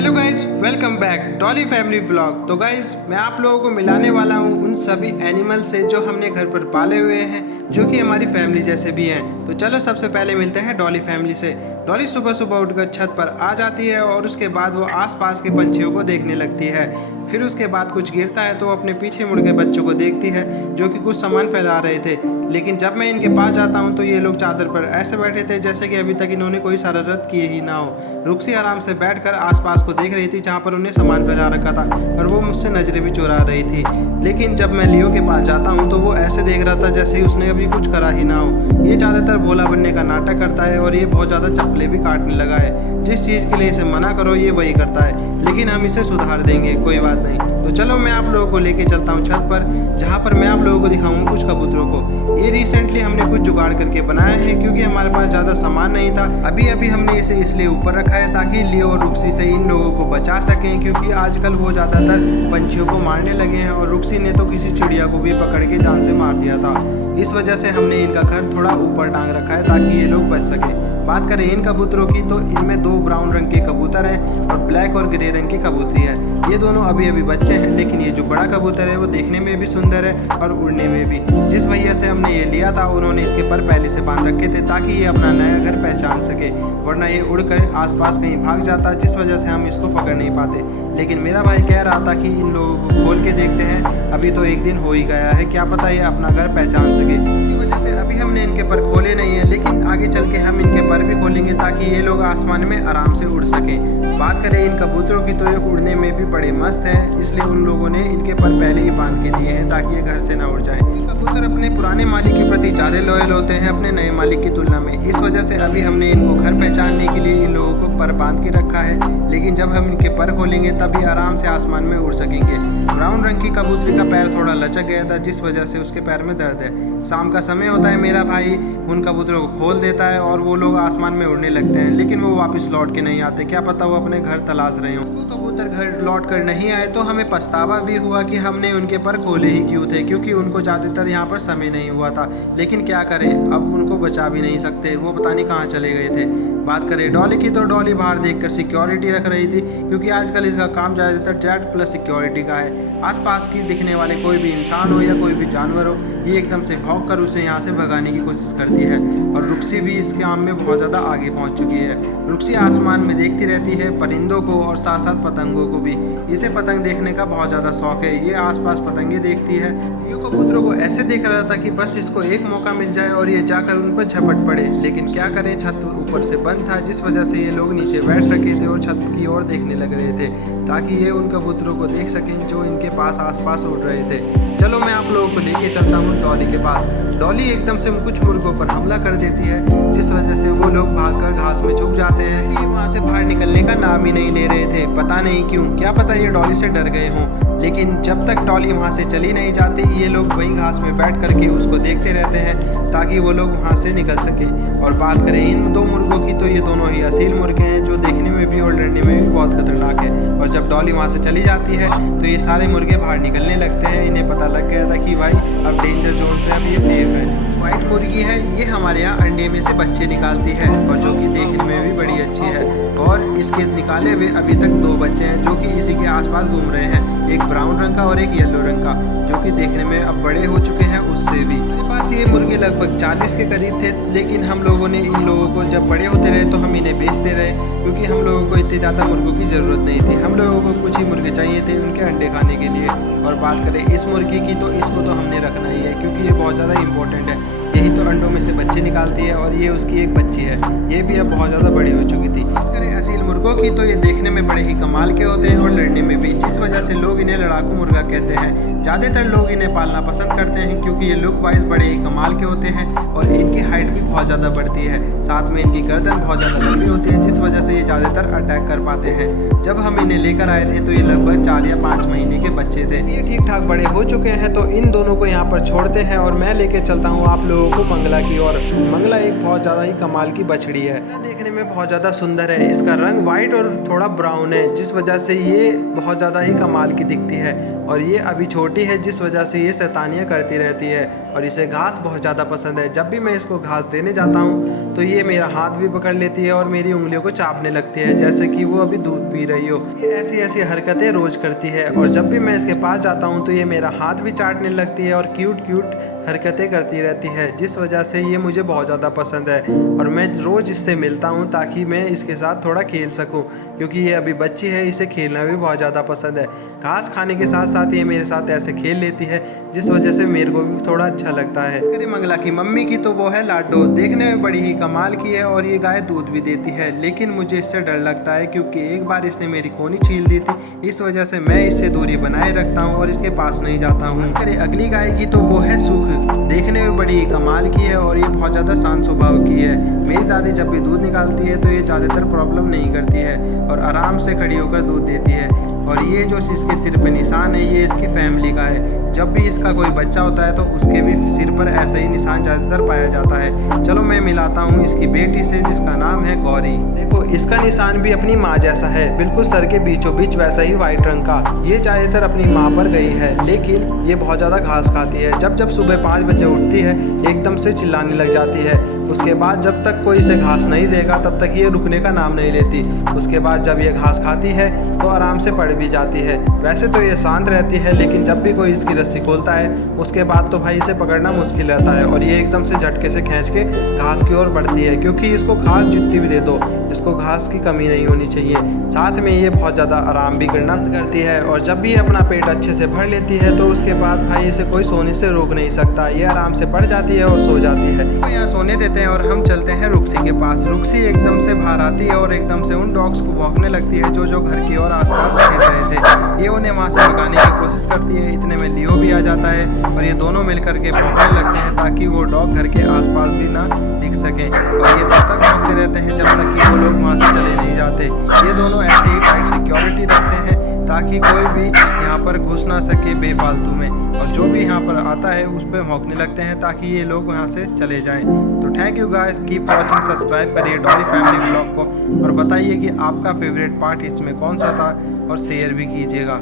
Hello guys, welcome back Dolly family vlog. तो guys मैं आप लोगों को मिलाने वाला हूँ उन सभी एनिमल से जो हमने घर पर पाले हुए हैं, जो कि हमारी फैमिली जैसे भी हैं। तो चलो सबसे पहले मिलते हैं डॉली फैमिली से। डॉली सुबह सुबह उठकर छत पर आ जाती है और उसके बाद वो आसपास के पंछियों को देखने लगती है। फिर उसके बाद कुछ गिरता है तो अपने पीछे मुड़ के बच्चों को देखती है जो कि कुछ सामान फैला रहे थे। लेकिन जब मैं इनके पास जाता हूँ तो ये लोग चादर पर ऐसे बैठे थे जैसे कि अभी तक इन्होंने कोई शरारत की ही ना हो। रुक्सी आराम से बैठकर आसपास को देख रही थी जहाँ पर उन्हें सामान फैला रखा था और वो मुझसे नजरें भी चुरा रही थी। लेकिन जब मैं लियो के पास जाता हूँ तो वो ऐसे देख रहा था जैसे ही उसने अभी कुछ करा ही ना हो। ये ज़्यादातर भोला बनने का नाटक करता है और ये बहुत ज़्यादा चप्पलें भी काटने लगा है। जिस चीज़ के लिए इसे मना करो ये वही करता है, लेकिन हम इसे सुधार देंगे, कोई बात नहीं। तो चलो मैं आप लोगों को लेके चलता हूँ छत पर, जहाँ पर मैं आप लोगों को दिखाऊंगा कुछ कबूतरों को। ये रिसेंटली हमने कुछ जुगाड़ करके बनाया है क्योंकि हमारे पास ज़्यादा सामान नहीं था। अभी अभी हमने इसे इसलिए ऊपर रखा है ताकि लियो और रुक्सी से इन लोगों को बचा सकें, क्योंकि आजकल वो ज़्यादातर पंछियों को मारने लगे हैं और रुक्सी ने तो किसी चिड़िया को भी पकड़ के जान से मार दिया था। इस वजह से हमने इनका घर थोड़ा ऊपर टांग रखा है ताकि ये लोग बच सकें। बात करें इन कबूतरों की तो इनमें 2 ब्राउन रंग के कबूतर हैं और ब्लैक और ग्रे रंग की कबूतरी है। ये दोनों अभी अभी बच्चे हैं, लेकिन ये जो बड़ा कबूतर है वो देखने में भी सुंदर है और उड़ने में भी। जिस भैया से हमने ये लिया था उन्होंने इसके पर पहले से बांध रखे थे ताकि ये अपना नया घर पहचान सके, वरना ये उड़कर आसपास कहीं भाग जाता, जिस वजह से हम इसको पकड़ नहीं पाते। लेकिन मेरा भाई कह रहा था कि इन लोगों को खोल के देखते हैं, अभी तो एक दिन हो ही गया है, क्या पता ये अपना घर पहचान सके। इसी वजह से अभी हमने इनके पर खोले नहीं है, लेकिन आगे चल के हम इनके पर भी खोलेंगे ताकि ये लोग आसमान में आराम से उड़ सकें। बात करें इन कबूतरों की तो ये उड़ने में भी बड़े मस्त हैं, इसलिए उन लोगों ने इनके पर पहले ही बांध के दिए हैं ताकि ये घर से ना उड़ जाए। कबूतर अपने पुराने मालिक के प्रति ज़्यादा लॉयल होते हैं अपने नए मालिक की तुलना में। इस वजह से अभी हमने इनको घर पहचानने के लिए इन लोगों को पर बांध के रखा है, लेकिन जब हम इनके पर खोलेंगे तभी आराम से आसमान में उड़ सकेंगे। ब्राउन रंग की कबूतरी का पैर थोड़ा लचक गया था, जिस वजह से उसके पैर में दर्द है। शाम का समय होता है, मेरा भाई उन कबूतरों को खोल देता है और वो लोग आसमान में उड़ने लगते हैं, लेकिन वो वापस लौट के नहीं आते। क्या पता वो अपने घर तलाश रहे हों। वो कबूतर घर लौट कर नहीं आए तो हमें पछतावा भी हुआ कि हमने उनके पर खोले ही क्यों थे, क्योंकि उनको ज़्यादातर यहाँ पर समय नहीं हुआ था। लेकिन क्या करें, अब उनको बचा भी नहीं सकते, वो पता नहीं कहाँ चले गए थे। बात करें डॉली की तो डॉली बाहर देखकर सिक्योरिटी रख रही थी, क्योंकि आजकल इसका काम ज़्यादातर जेड प्लस सिक्योरिटी का है। आसपास की दिखने वाले कोई भी इंसान हो या कोई भी जानवर हो, ये एकदम से भौंक कर उसे यहाँ से भगाने की कोशिश करती है। और रुक्सी भी इस काम में बहुत ज़्यादा आगे पहुँच चुकी है। रुक्सी आसमान में देखती रहती है परिंदों को और साथ साथ पतंगों को भी। इसे पतंग देखने का बहुत ज़्यादा शौक है, ये आसपास पतंगे देखती है। ये कबूतरों को ऐसे देख रहा था कि बस इसको एक मौका मिल जाए और ये जाकर उन पर झपट पड़े, लेकिन क्या करें, छत ऊपर से बंद था, जिस वजह से ये लोग नीचे बैठ रखे थे और छत की ओर देखने लग रहे थे ताकि ये उन कबूतरों को देख सकें जो इनके पास आसपास उड़ रहे थे। चलो मैं आप लोगों को लेके चलता हूँ डॉली के पास। डॉली एकदम से कुछ मुर्गों पर हमला कर देती है, जिस वजह से वो लोग भागकर घास में छुप जाते हैं। ये वहाँ से बाहर निकलने का नाम ही नहीं ले रहे थे, पता नहीं क्यों, क्या पता ये डॉली से डर गए हों। लेकिन जब तक डॉली वहाँ से चली नहीं जाती, ये लोग वहीं घास में बैठ करके उसको देखते रहते हैं ताकि वो लोग वहाँ से निकल सकें। और बात करें इन 2 मुर्गों की तो ये दोनों ही असील मुर्गे हैं, जो देखने में भी और लड़ने में भी बहुत खतरनाक है। और जब डॉली वहाँ से चली जाती है तो ये सारे मुर्गे बाहर निकलने लगते हैं। इन्हें पता लग गया था कि भाई अब डेंजर जोन से अब ये सेफ है। वाइट मुर्गी है, ये हमारे यहाँ अंडे में से बच्चे निकालती है और जो कि देखने में भी बड़ी अच्छी है। और इसके निकाले हुए अभी तक 2 बच्चे हैं जो कि इसी के आसपास घूम रहे हैं, एक ब्राउन रंग का और एक येलो रंग का, जो कि देखने में अब बड़े हो चुके हैं उससे भी। मेरे पास ये मुर्गे लगभग 40 के करीब थे, लेकिन हम लोगों ने इन लोगों को जब बड़े होते रहे तो हम इन्हें बेचते रहे, क्योंकि हम लोगों को इतने ज़्यादा मुर्गों की ज़रूरत नहीं थी। हम लोगों को कुछ ही मुर्गे चाहिए थे उनके अंडे खाने के लिए। और बात करें इस मुर्गी की तो इसको तो हमने रखना ही है, क्योंकि ये बहुत ज़्यादा इंपॉर्टेंट है। यही तो अंडों में से बच्चे निकालती है और ये उसकी एक बच्ची है, ये भी अब बहुत ज़्यादा बड़ी हो चुकी थी। बात करें असील मुर्गों की तो ये देखने में बड़े ही कमाल के होते हैं और लड़ने में भी, जिस वजह से लोग इन्हें लड़ाकू मुर्गा कहते हैं। ज़्यादातर लोग इन्हें पालना पसंद करते हैं क्योंकि ये लुक वाइज बड़े ही कमाल के होते हैं और इनकी हाइट भी बहुत ज़्यादा बढ़ती है, साथ में इनकी गर्दन बहुत ज़्यादा लंबी होती है, जिस वजह से ये ज़्यादातर अटैक कर पाते हैं। जब हम इन्हें लेकर आए थे तो ये लगभग 4 या 5 महीने के बच्चे थे। ये ठीक ठाक बड़े हो चुके हैं, तो इन दोनों को यहाँ पर छोड़ते हैं और मैं लेके चलता हूँ आप लोगों लोगों मंगला की और मंगला एक बहुत ज़्यादा ही कमाल की बछड़ी है। देखने में बहुत ज़्यादा सुंदर है, इसका रंग वाइट और थोड़ा ब्राउन है, जिस वजह से ये बहुत ज़्यादा ही कमाल की दिखती है। और ये अभी छोटी है, जिस वजह से ये शैतानियाँ करती रहती है और इसे घास बहुत ज़्यादा पसंद है। जब भी मैं इसको घास देने जाता हूँ तो ये मेरा हाथ भी पकड़ लेती है और मेरी उंगलियों को चाटने लगती है, जैसे कि वो अभी दूध पी रही हो। ये ऐसी ऐसी हरकतें रोज़ करती है और जब भी मैं इसके पास जाता हूँ तो ये मेरा हाथ भी चाटने लगती है और क्यूट क्यूट हरकतें करती रहती है, जिस वजह से ये मुझे बहुत ज़्यादा पसंद है। और मैं रोज़ इससे मिलता हूँ ताकि मैं इसके साथ थोड़ा खेल सकूँ, क्योंकि ये अभी बच्ची है, इसे खेलना भी बहुत ज़्यादा पसंद है। घास खाने के साथ साथ ये मेरे साथ ऐसे खेल लेती है, जिस वजह से मेरे को भी थोड़ा अच्छा लगता है। अरे मंगला की मम्मी की तो वो है लाडो, देखने में बड़ी ही कमाल की है और ये गाय दूध भी देती है, लेकिन मुझे इससे डर लगता है क्योंकि एक बार इसने मेरी कोनी छील दी थी। इस वजह से मैं इससे दूरी बनाए रखता हूँ और इसके पास नहीं जाता हूँ। अरे अगली गाय की तो वो है सुख, देखने में बड़ी कमाल की है और ये बहुत ज़्यादा शांत स्वभाव की है। मेरी दादी जब भी दूध निकालती है तो ये ज़्यादातर प्रॉब्लम नहीं करती है और आराम से खड़ी होकर दूध देती है। और ये जो इसके सिर पे निशान है, ये इसकी फैमिली का है। जब भी इसका कोई बच्चा होता है तो उसके भी सिर पर ऐसा ही निशान ज़्यादातर पाया जाता है। चलो मैं मिलाता हूँ इसकी बेटी से, जिसका नाम है गौरी। देखो इसका निशान भी अपनी माँ जैसा है, बिल्कुल सर के बीचों बीच वैसा ही वाइट रंग का। ये ज़्यादातर अपनी माँ पर गई है, लेकिन ये बहुत ज़्यादा घास खाती है। जब जब सुबह 5 बजे उठती है एकदम से चिल्लाने लग जाती है। उसके बाद जब तक कोई इसे घास नहीं देगा तब तक ये रुकने का नाम नहीं लेती। उसके बाद जब ये घास खाती है तो आराम से पड़ भी जाती है। वैसे तो ये शांत रहती है, लेकिन जब भी कोई इसकी रस्सी खोलता है उसके बाद तो भाई इसे पकड़ना मुश्किल रहता है और ये एकदम से झटके से खींच के घास की ओर बढ़ती है, क्योंकि इसको घास जितनी भी दे दो इसको घास की कमी नहीं होनी चाहिए। साथ में ये बहुत ज़्यादा आराम भी करना करती है और जब भी अपना पेट अच्छे से भर लेती है तो उसके बाद भाई इसे कोई सोने से रोक नहीं सकता। ये आराम से पड़ जाती है और सो जाती है। तो यहाँ सोने देते हैं और हम चलते हैं रुक्सी के पास। रुक्सी एकदम से बाहर आती है और एकदम से उन डॉग्स को भौंकने लगती है जो घर की ओर आसपास फिर रहे थे। ये उन्हें वहाँ से भगाने की कोशिश करती है। इतने में लियो भी आ जाता है और ये दोनों मिलकर के भौंकने लगते हैं ताकि वो डॉग घर के आसपास भी ना दिख सकें। और ये तब तक भौंकते रहते हैं जब तक कि वो लोग वहाँ से चले नहीं जाते। ये दोनों ऐसे ही टाइट सिक्योरिटी रखते हैं ताकि कोई भी यहाँ पर घुस ना सके बेफालतू में, और जो भी यहाँ पर आता है उस पर भौंकने लगते हैं ताकि ये लोग यहाँ से चले जाएं। तो thank you guys, keep watching, subscribe करिए डॉली फैमिली व्लॉग को और बताइए कि आपका फेवरेट पार्ट इसमें कौन सा था और शेयर भी कीजिएगा।